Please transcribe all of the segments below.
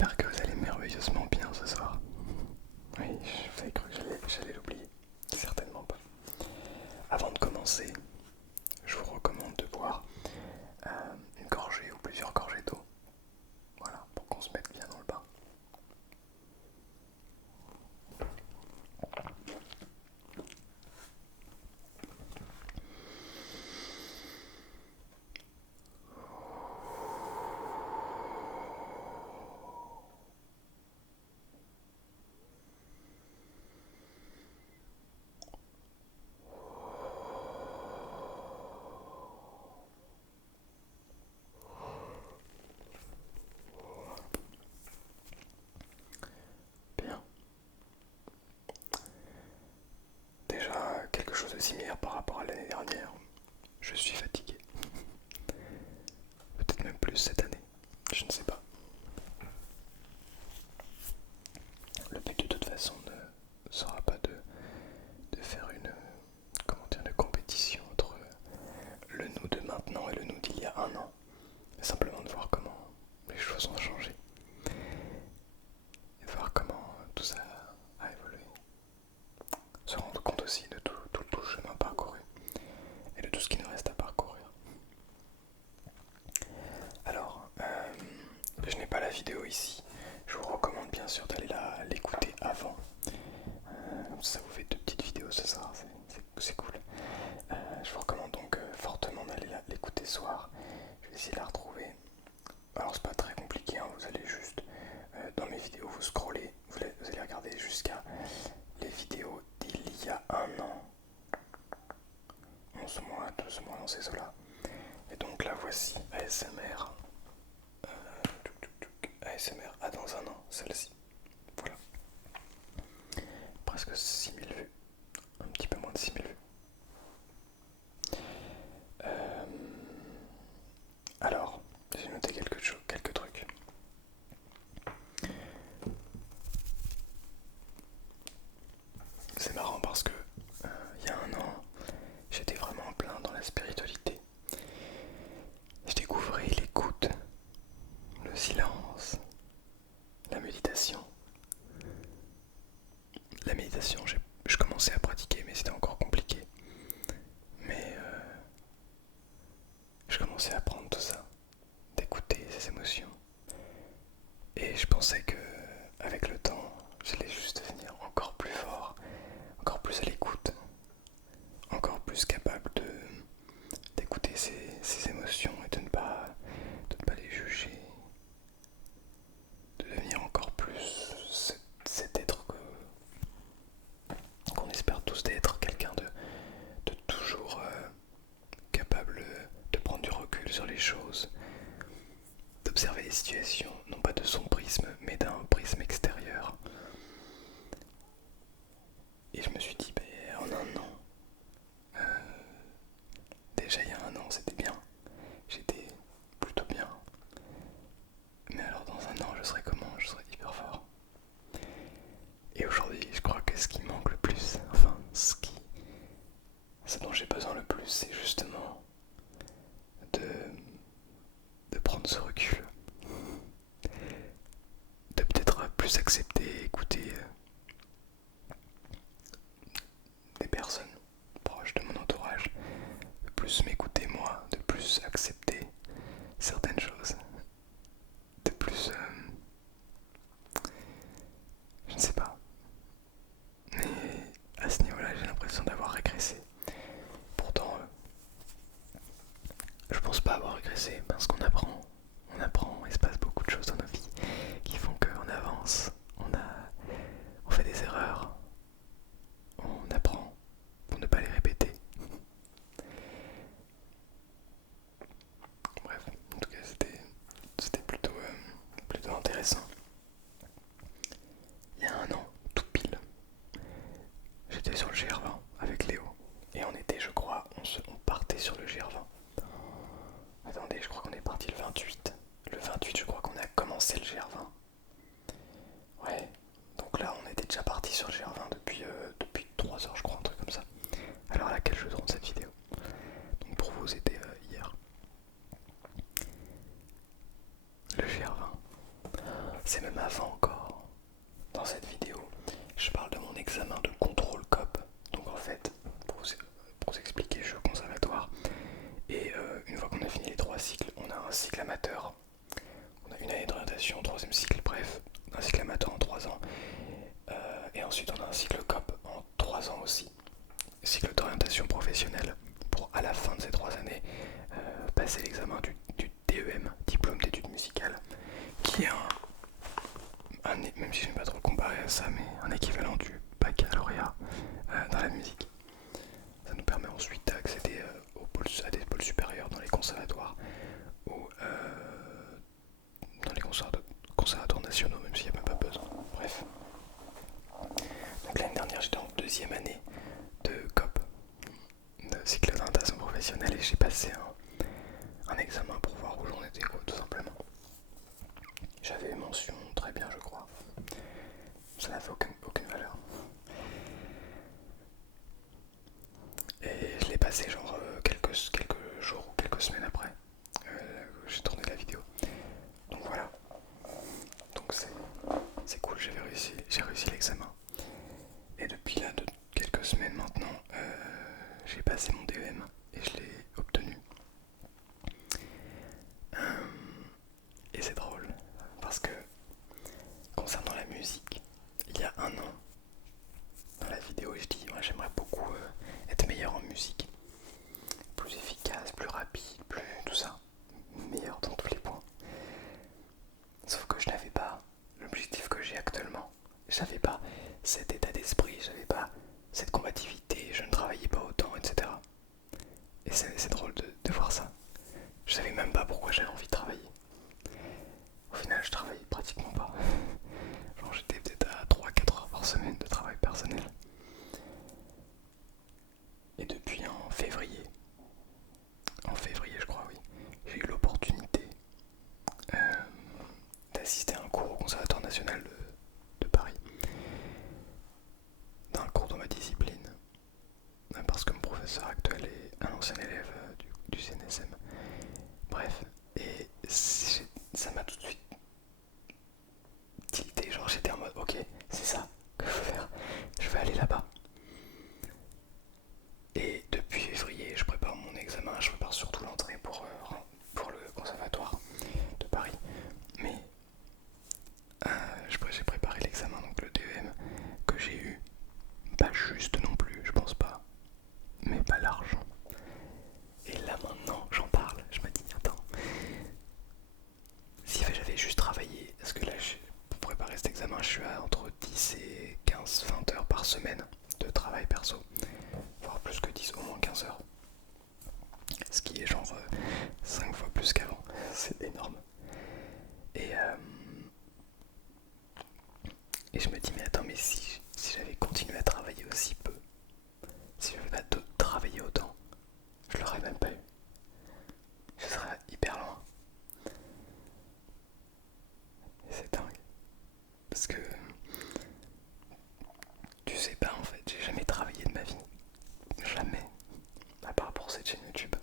J'espère que vous allez merveilleusement bien ce soir. Oui, j'avais cru que j'allais l'oublier. Certainement pas. Avant de commencer, je vous recommande de boire une gorgée ou plusieurs gorgées d'eau. Voilà, pour qu'on se mette bien dans le bain. Bien. Déjà, quelque chose de similaire par rapport à l'année dernière. Je suis fatigué. Peut-être même plus cette année. Je ne sais pas. Le but de toute façon ne sera pas de faire une compétition entre le nous de maintenant et le nous d'il y a un an. Mais simplement de voir comment les choses ont changé. Et de voir comment tout ça a évolué. Se rendre compte aussi de tout le chemin parcouru. Et de tout ce qui nous reste à parcourir. Alors, je n'ai pas la vidéo ici. Je vous recommande bien sûr d'aller l'écouter avant. Comme ça vous fait deux petites vidéos ce soir, c'est cool. Je vous recommande donc fortement d'aller l'écouter ce soir. Je vais essayer de la retrouver. Alors c'est pas très compliqué, hein, vous allez juste dans mes vidéos vous scrollez, vous allez regarder jusqu'à les vidéos d'il y a un an. 11 mois, 12 mois dans ces eaux-là. Et donc là voici ASMR. ASMR à dans un an, celle-ci. Voilà. Presque 6000 vues. Un petit peu moins de 6000 vues. Alors, j'ai noté quelques trucs. C'est marrant parce que il y a un an, j'étais vraiment plein dans la spiritualité. Je découvrais l'écoute, le silence, la méditation. La méditation, je commençais à pratiquer, mais c'était encore compliqué. Mais je commençais à apprendre tout ça, d'écouter ses émotions. Et je pensais que avec le temps, j'allais juste devenir encore plus fort, encore plus à l'écoute, encore plus capable d'écouter ses émotions et de ne pas les juger, de devenir encore plus cet être qu'on espère tous d'être, quelqu'un de toujours capable de prendre du recul sur les choses, d'observer les situations, non pas de son prisme, mais d'un prisme extérieur. Et je me suis dit, en un an, déjà il y a un an c'était bien, j'étais plutôt bien, mais alors dans un an je serai comment? Je serai hyper fort. Et aujourd'hui je crois que ce qui manque le plus, enfin ce dont j'ai besoin le plus, c'est justement de prendre ce recul, de peut-être plus accepter, écouter des personnes proches de mon entourage, de plus m'écouter moi, de plus accepter certaines choses, de plus je ne sais pas, mais à ce niveau-là j'ai l'impression d'avoir régressé. Pourtant je pense pas avoir régressé parce qu'on apprend, il se passe beaucoup de choses dans nos vies qui font qu'on avance, on fait des erreurs, on apprend pour ne pas les répéter. Bref, en tout cas c'était plutôt intéressant. Il y a un an, tout pile, j'étais sur le GR20 avec Léo et on était, je crois, on partait sur le GR20. Attendez, je crois qu'on est parti le 28. Le 28, je crois qu'on a commencé le GR20. Ouais, donc là on était déjà parti sur le GR20 depuis 3 heures, je crois, un truc comme ça. À l'heure à laquelle je tourne cette vidéo. Donc pour vous, c'était hier. Le GR20. c'est même avant encore. Dans cette vidéo, je parle de mon examen de contrôle COP. Donc en fait, pour vous expliquer, je suis au conservatoire. Et une fois qu'on a fini les 3 cycles, on a un cycle amateur. On a une année d'orientation, 3ème cycle, bref, un cycle amateur en 3 ans. Et ensuite on a un cycle COP en 3 ans aussi. Cycle d'orientation professionnelle pour à la fin de ces 3 années passer l'examen du DEM, diplôme d'études musicales, qui est même si j'aime pas trop le comparer à ça, mais un équivalent du baccalauréat dans la musique. Ça nous permet ensuite d'accéder à des pôles supérieurs dans les conservatoires ou dans les conservatoires nationaux, même s'il n'y a même pas besoin. Bref. Donc l'année dernière, j'étais en 2ème année de COP, de cycle d'orientation professionnelle, et j'ai passé un examen pour voir où j'en étais, quoi, tout simplement. J'avais mention très bien, je crois. Ça n'avait aucune valeur. Et je l'ai passé genre quelques jours ou quelques semaines après. J'ai tourné la vidéo. Donc voilà. Donc c'est cool, j'ai réussi l'examen. Et depuis là, de quelques semaines maintenant, j'ai passé mon DEM et je l'ai obtenu. Et c'est drôle parce que concernant la musique, il y a 1 an, dans la vidéo, je dis moi j'aimerais beaucoup être meilleur en musique, plus efficace, plus rapide, plus tout ça, meilleur dans tous les points. Sauf que je n'avais pas l'objectif que j'ai actuellement. J'avais pas cet état d'esprit, j'avais pas cette combativité, je ne travaillais pas autant, etc. Et c'est drôle de voir ça. Je savais même pas pourquoi j'avais envie de travailler. Au final, je travaillais pratiquement pas. Genre j'étais peut-être à 3-4 heures par semaine de travail personnel. Et depuis en février je crois, oui, j'ai eu l'opportunité d'assister à un cours au Conservatoire national de Paris, d'un cours dans ma discipline, parce que mon professeur actuel est un ancien élève du CNSM. Bref, et ça m'a tout de suite tilté, genre j'étais en mode ok, c'est ça que je veux faire, je vais aller là-bas. Et depuis février, je prépare mon examen, je prépare surtout l'entrée pour le conservatoire de Paris. Mais j'ai préparé l'examen, donc le DEM, que j'ai eu, pas juste non plus, je pense pas, mais pas large. Et là maintenant, j'en parle, je me dis, attends, si j'avais juste travaillé, parce que là, pour préparer cet examen, je suis à entre 10 et 15-20 heures par semaine de travail perso, voire plus que 10, au moins 15 heures. Ce qui est genre 5 fois plus qu'avant, c'est énorme. Et je me dis, mais attends, mais si j'avais continué à travailler aussi peu, si j'avais pas travaillé autant, je l'aurais même pas eu. Je serais hyper loin. Et c'est dingue. Parce que tu sais pas, en fait, j'ai jamais travaillé de ma vie. Jamais. À part pour cette chaîne YouTube,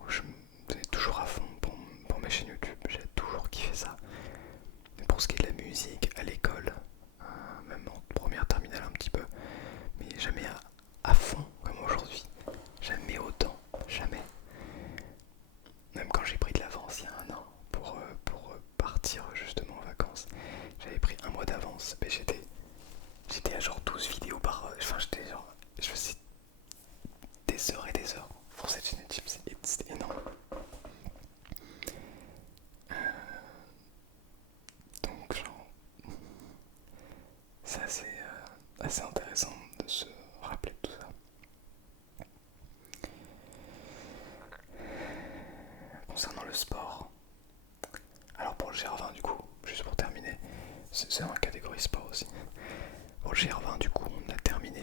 où je me donnais toujours à fond pour ma chaîne YouTube. J'ai toujours kiffé ça. Mais pour ce qui est de la musique, à l'école, même en première terminale un petit peu, mais jamais à fond comme aujourd'hui. Jamais autant. Jamais. Même quand j'ai pris de l'avance il y a 1 an pour partir justement en vacances, j'avais pris 1 mois d'avance. Mais j'étais à genre 12 vidéos par... Enfin j'étais genre... Je faisais des heures et des heures pour cette chaîne YouTube, c'était énorme. Donc genre... C'est assez intéressant de se rappeler de tout ça. Concernant le sport, alors pour le GR20 du coup, juste pour terminer, c'est dans la catégorie sport aussi. Pour le GR20 du coup, on l'a terminé.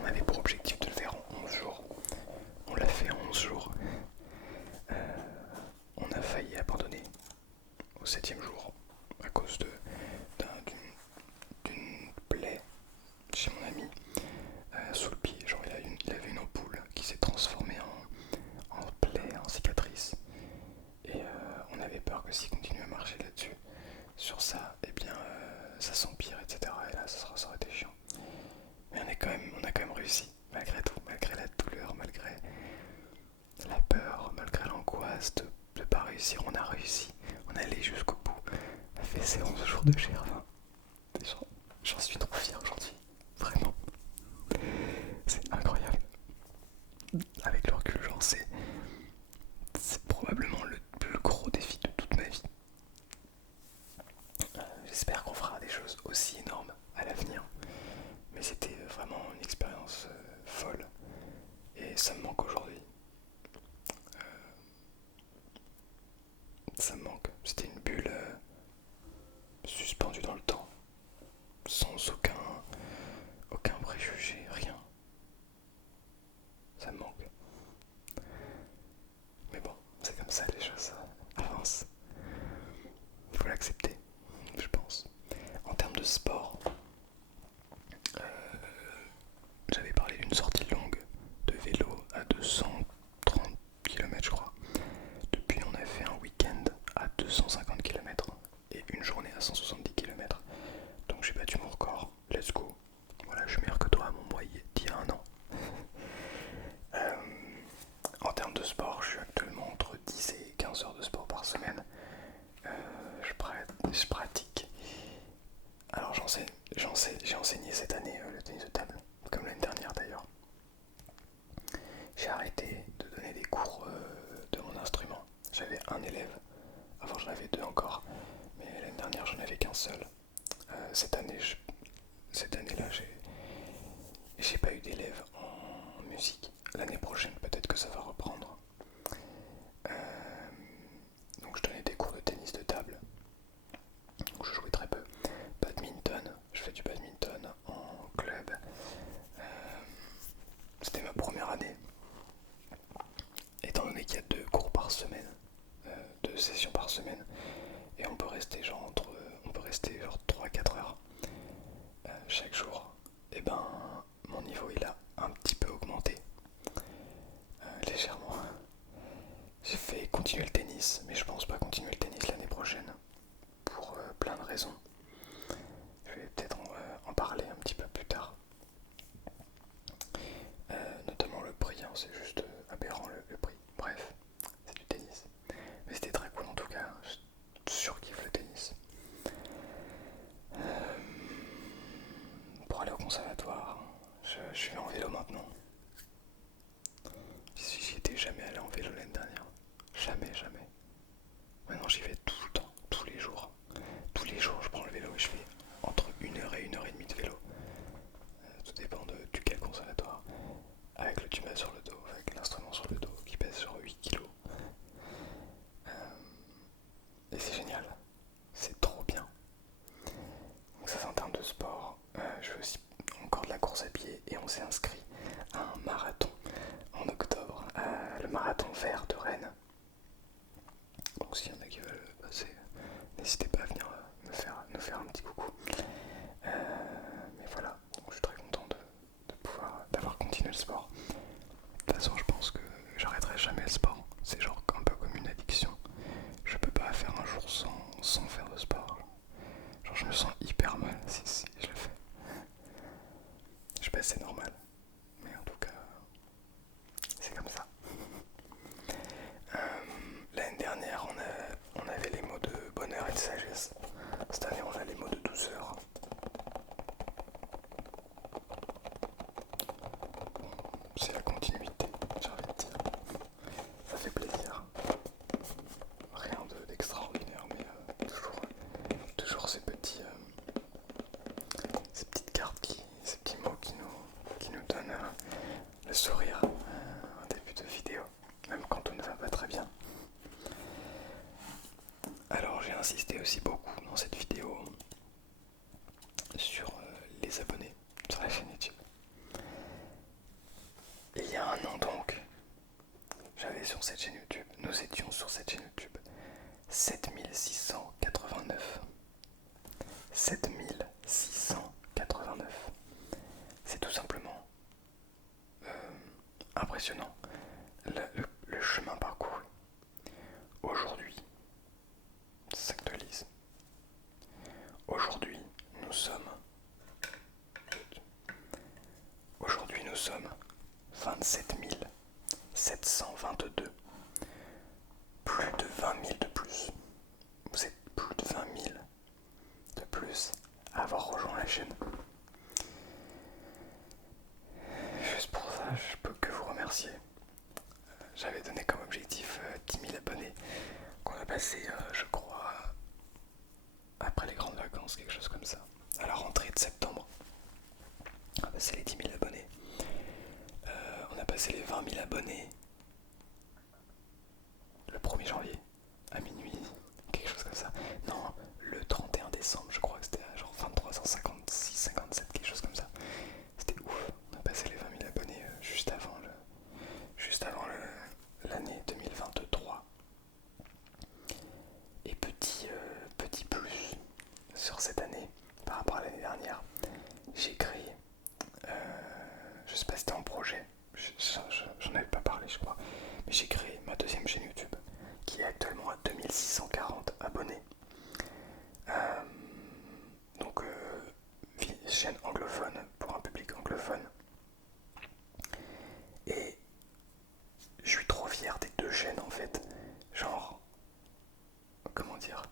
On avait pour objectif de le faire en 11 jours. On l'a fait en 11 jours. On a failli abandonner au 7ème jour à cause d'une plaie chez mon ami sous le pied. Genre il avait une ampoule qui s'est transformée en plaie, en cicatrice. Et on avait peur que s'il continue à marcher là-dessus, sur ça, et réussi, malgré tout, malgré la douleur, malgré la peur, malgré l'angoisse de pas réussir. On a réussi, on est allé jusqu'au bout. On a fait ces 11 jours de GR20. J'en suis trop fier aujourd'hui, vraiment. C'est incroyable. Avec le recul, genre c'est probablement le plus gros défi de toute ma vie. J'espère qu'on fera des choses aussi énormes à l'avenir. Mais c'était vraiment une expérience folle. Et ça me manque aujourd'hui. Ça me manque. C'était une bulle suspendue dans le temps. Sans aucun préjugé, rien. Ça me manque. Mais bon, c'est comme ça, les choses avancent. Il faut l'accepter, je pense. En termes de sport, j'avais parlé d'une sortie longue de vélo à 230 km, je crois. Depuis, on a fait un week-end à 250 km et une journée à 170 km. Donc j'ai battu mon record. Let's go. Voilà, je suis meilleur que toi à mon moyen d'il y a un an. En termes de sport, je suis actuellement entre 10 et 15 heures de sport par semaine. Je pratique. Alors j'ai enseigné cette année le tennis de table, comme l'année dernière d'ailleurs. J'ai arrêté de donner des cours de mon instrument. J'avais un élève, avant j'en avais deux encore, mais l'année dernière j'en avais qu'un seul. Cette année-là, j'ai pas eu d'élève en musique. L'année prochaine, peut-être que ça va reprendre. Donc je donnais des cours de tennis de table. Donc je jouais très peu. Badminton, je fais du badminton en club. C'était ma première année. Étant donné qu'il y a 2 sessions par semaine, et on peut rester genre 3-4 heures chaque jour, et ben mon niveau il a un petit peu augmenté, légèrement. J'ai fait continuer le tennis, mais je pense pas continuer le tennis l'année prochaine pour plein de raisons. Je vais peut-être en parler un petit peu plus tard. Notamment le prix, hein, c'est juste aberrant le prix. Bref, c'est du tennis. Mais c'était très cool en tout cas, je surkiffe le tennis. Pour aller au conservatoire, je vais en vélo maintenant. J'y étais jamais allé en vélo l'année dernière. Jamais, jamais. Maintenant j'y vais tout le temps, tous les jours. Tous les jours je prends le vélo et je fais entre 1 heure et 1 heure et demie de vélo. Tout dépend duquel conservatoire. Avec le tuba sur le dos, avec l'instrument sur le dos qui pèse sur 8 kilos. Et c'est génial. C'est trop bien. Donc ça c'est en termes de sport. Je fais aussi encore de la course à pied et on s'est inscrit à un marathon en octobre. Le marathon vert de Rennes. Donc s'il y en a qui veulent passer, n'hésitez pas à venir nous faire un petit coucou. Mais voilà, donc je suis très content d'avoir continué le sport. De toute façon, je pense que j'arrêterai jamais le sport. C'est genre un peu comme une addiction. Je peux pas faire un jour sans faire de sport. Genre je me sens hyper mal si je le fais. Je sais pas si c'est normal, mais en tout cas, c'est comme ça. L'année dernière, on avait les mots de bonheur et de sagesse. Cette année, on a les mots de douceur. C'est la continuité, j'ai envie de dire. Ça fait plaisir. Rien d'extraordinaire, mais toujours ces petites cartes, ces petits mots qui nous donnent le sourire en début de vidéo, même quand tout ne va pas très bien. Alors j'ai insisté aussi beaucoup dans cette vidéo sur les abonnés sur la chaîne YouTube. Il y a un an donc, nous étions sur cette chaîne YouTube 7689. 7689. C'est tout simplement impressionnant le chemin parcouru. Aujourd'hui, ça s'actualise. Aujourd'hui, nous sommes 87 722. Plus de 20 000 de plus. Vous êtes plus de 20 000 de plus à avoir rejoint la chaîne. Juste pour ça, je peux que vous remercier. J'avais donné comme objectif 10 000 abonnés qu'on a passé, je crois, après les grandes vacances, quelque chose comme ça, à la rentrée de septembre. On a passé les 10 000 abonnés. On a passé les 20 000 abonnés le 1er janvier à minuit, quelque chose comme ça. Non, le 31 décembre, je crois que c'était à genre 23h56, 57, quelque chose comme ça. C'était ouf. On a passé les 20 000 abonnés juste avant l'année 2023. Et petit plus sur cette année par rapport à l'année dernière, j'ai créé, je sais pas si c'était en projet, j'en avais pas parlé je crois, mais j'ai créé ma deuxième chaîne YouTube qui est actuellement à 2640 abonnés. Donc chaîne anglophone pour un public anglophone. Et je suis trop fier des deux chaînes en fait. Genre, comment dire,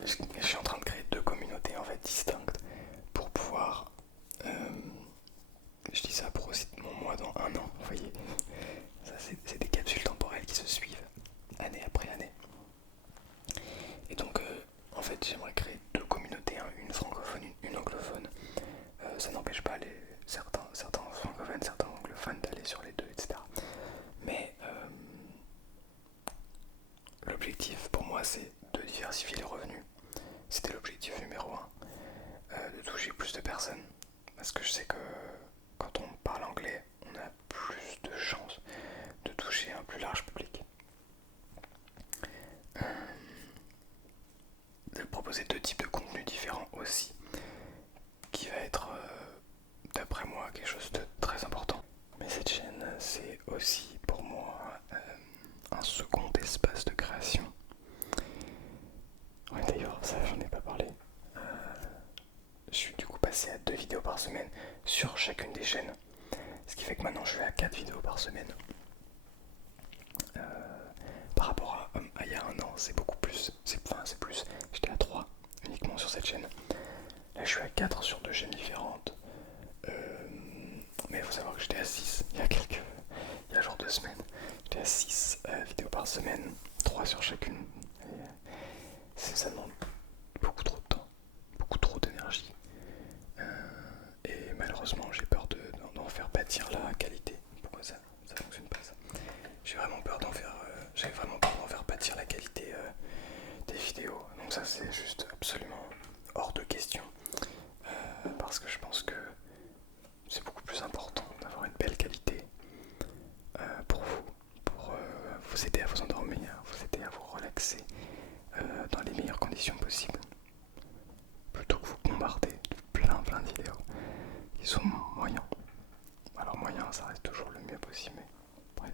je suis en train de créer deux communautés en fait distinctes pour pouvoir, je dis ça pour aussi mon moi dans un an, vous voyez. Ça c'est des capsules temporelles qui se suivent année après année. Et donc en fait j'aimerais créer deux communautés, hein, une francophone, une anglophone. Ça n'empêche pas certains francophones, certains anglophones d'aller sur les deux, etc. Mais l'objectif pour moi c'est de diversifier les revenus. C'était l'objectif numéro 1, de toucher plus de personnes. Parce que je sais que quand on parle anglais, on a plus de chances de toucher un plus large public. De proposer deux types de contenus différents aussi, qui va être, d'après moi, quelque chose de très important. Mais cette chaîne, c'est aussi pour moi un second espace de création. Ouais, d'ailleurs, ça j'en ai pas parlé. Je suis du coup passé à 2 vidéos par semaine sur chacune des chaînes. Ce qui fait que maintenant je vais à 4 vidéos par semaine. Par rapport à il y a un an, c'est beaucoup plus. C'est plus. J'étais à 3 uniquement sur cette chaîne. Là je suis à 4 sur 2 chaînes différentes. Mais il faut savoir que j'étais à 6 il y a genre 2 semaines. J'étais à 6 vidéos par semaine, 3 sur chacune. Ça demande beaucoup trop de temps, beaucoup trop d'énergie. Et malheureusement j'ai peur d'en faire pâtir la qualité. Pourquoi ça fonctionne pas ça? J'ai vraiment peur d'en faire pâtir la qualité des vidéos. Donc ça c'est juste absolument hors de question. Parce que je pense que c'est beaucoup plus important d'avoir une belle qualité pour vous aider à vous endormir, vous aider à vous relaxer dans les meilleures conditions possibles, plutôt que vous bombarder de plein de vidéos qui sont moyens. Alors moyen, ça reste toujours le mieux possible, mais bref.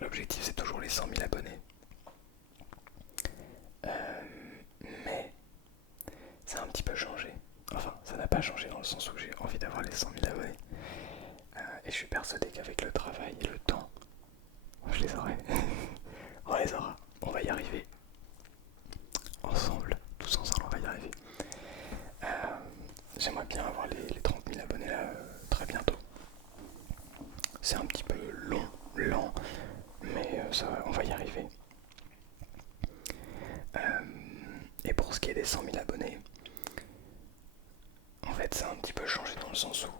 L'objectif c'est toujours les 100 000 abonnés. Mais ça a un petit peu changé. Enfin, ça n'a pas changé dans le sens où j'ai envie d'avoir les 100 000 abonnés. Et je suis persuadé qu'avec le travail et le temps, je les aurai. On les aura. On va y arriver. Ensemble, tous ensemble, on va y arriver. J'aimerais bien avoir les 30 000 abonnés là très bientôt. C'est un petit peu lent, mais on va y arriver. Et pour ce qui est des 100 000 abonnés, en fait, ça a un petit peu changé dans le sens où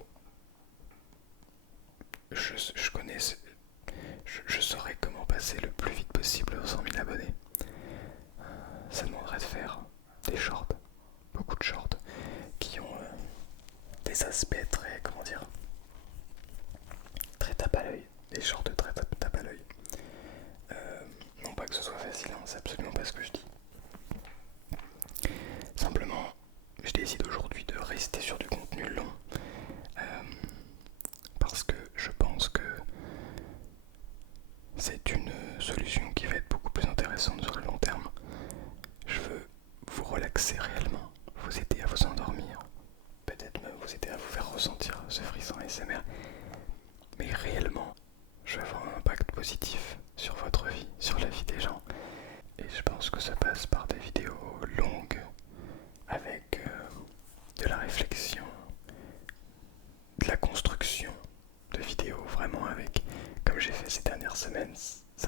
je saurais comment passer le plus vite possible aux 100 000 abonnés. Ça demanderait de faire des shorts, beaucoup de shorts, qui ont des aspects très, comment dire, très tape à l'œil, des shorts très tape à l'œil. Non pas que ce soit facile, hein, c'est absolument pas ce que je dis. Simplement, je décide aujourd'hui de rester sur du contenu long, parce que je pense que c'est une solution qui va être beaucoup plus intéressante sur le long terme. Je veux vous relaxer réellement, vous aider à vous endormir, peut-être même vous aider à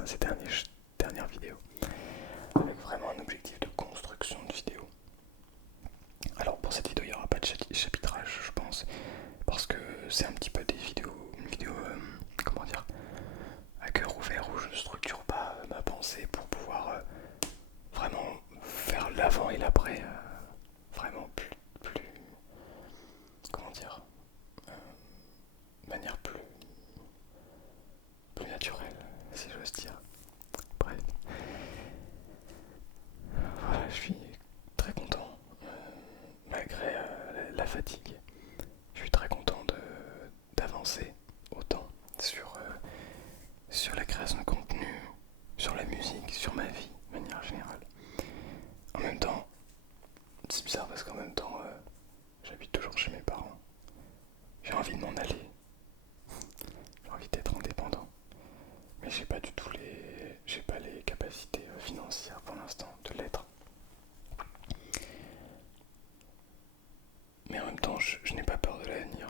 ces dernières vidéos, avec vraiment un objectif de construction de vidéo. Alors pour cette vidéo il n'y aura pas de chapitrage je pense, parce que c'est un petit peu une vidéo, comment dire, à cœur ouvert où je ne structure pas ma pensée pour pouvoir vraiment faire l'avant et l'après, vraiment plus, comment dire, de manière plus naturelle, si j'ose dire. Bref, voilà, je suis très content, malgré la fatigue. Je suis très content d'avancer autant sur la création de contenu, sur la musique, sur ma vie, de manière générale. En même temps, c'est bizarre parce qu'en même temps, j'habite toujours chez mes parents. J'ai envie de m'en aller. J'ai envie d'être indépendant. Mais j'ai pas les capacités financières pour l'instant de l'être. Mais en même temps, je n'ai pas peur de l'avenir.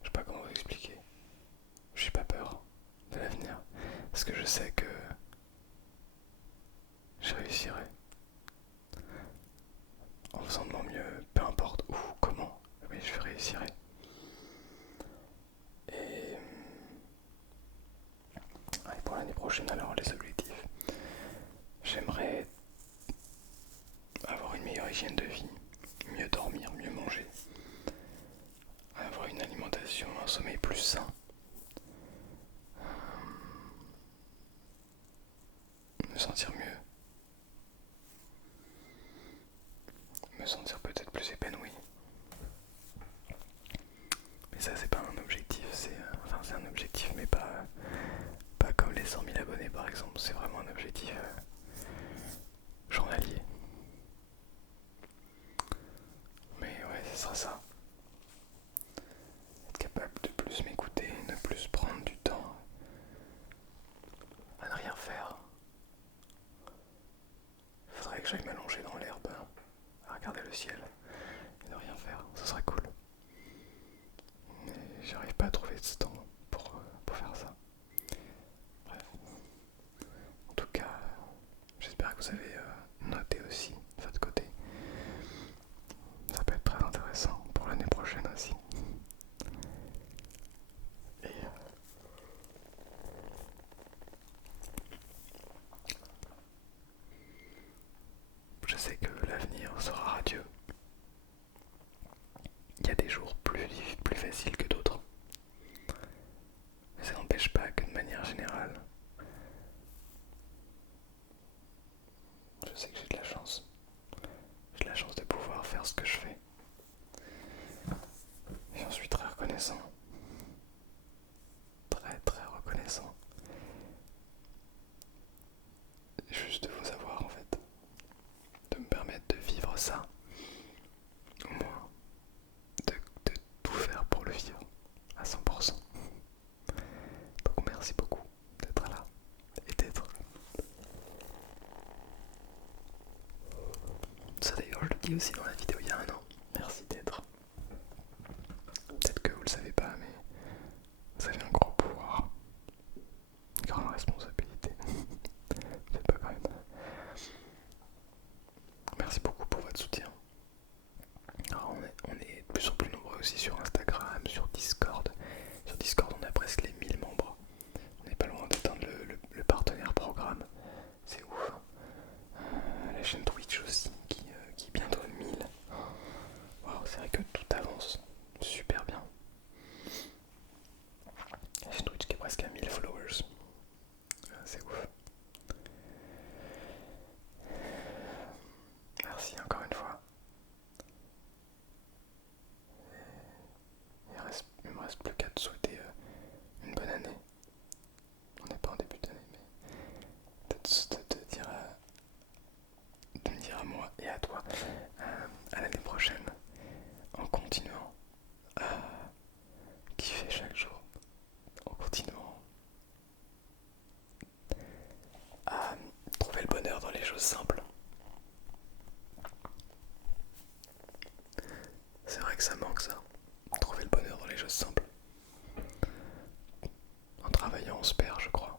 Je sais pas comment vous expliquer. J'ai pas peur de l'avenir. Parce que je sais que je réussirai. En faisant de mon mieux, peu importe où, comment, oui, je réussirai. Et pour l'année prochaine, alors les objectifs. J'aimerais avoir une meilleure hygiène de vie, mieux dormir, mieux manger, avoir une alimentation, un sommeil plus sain, me sentir mieux, me sentir peut-être plus épanoui. Mais ça c'est pas un objectif, c'est un objectif mais pas comme les 100 000 abonnés par exemple, c'est vraiment un objectif journalier. Mais ouais, ce sera ça. Être capable de plus m'écouter, ne plus prendre du temps à ne rien faire. Il faudrait que j'aille m'allonger dans l'herbe, à regarder le ciel et ne rien faire, ce serait cool. Mais j'arrive pas à trouver ce temps pour faire ça. Bref. En tout cas, j'espère que vous avez noté aussi de votre côté. Ça peut être très intéressant pour l'année prochaine aussi. Et je sais que l'avenir sera radieux. Il y a des jours plus faciles que d'autres. Mais ça n'empêche pas que de manière générale, je sais que j'ai de la chance. J'ai de la chance de pouvoir faire ce que je fais. Et j'en suis très reconnaissant. Très très reconnaissant. Juste de vous avoir en fait. De me permettre de vivre ça. Au moins. De tout faire pour le vivre. À 100%. Donc merci beaucoup d'être là. Et d'être. Ça d'ailleurs je le dis aussi dans la vidéo il y a un an. Merci d'être. Peut-être que vous le savez pas mais vous avez un gros pouvoir. Une grande responsabilité. C'est pas quand même. Merci beaucoup pour votre soutien. Alors on est de plus en plus nombreux aussi sur Instagram, sur Discord. Sur Discord on a presque les 1000 membres. On n'est pas loin d'atteindre le partenaire programme. C'est ouf. La chaîne Twitch aussi qui est bientôt à 1000. Wow, c'est vrai que tout avance super bien. La chaîne Twitch qui est presque à 1000 followers. C'est ouf. Merci encore une fois. Il me reste plus qu'à te souhaiter une bonne année. On n'est pas en début d'année, mais de me dire à moi et à toi à l'année prochaine, en continuant à kiffer chaque jour, en continuant à trouver le bonheur dans les choses simples. C'est vrai que ça manque ça, trouver le bonheur dans les choses simples. En travaillant on se perd je crois.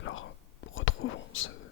Alors retrouve, on se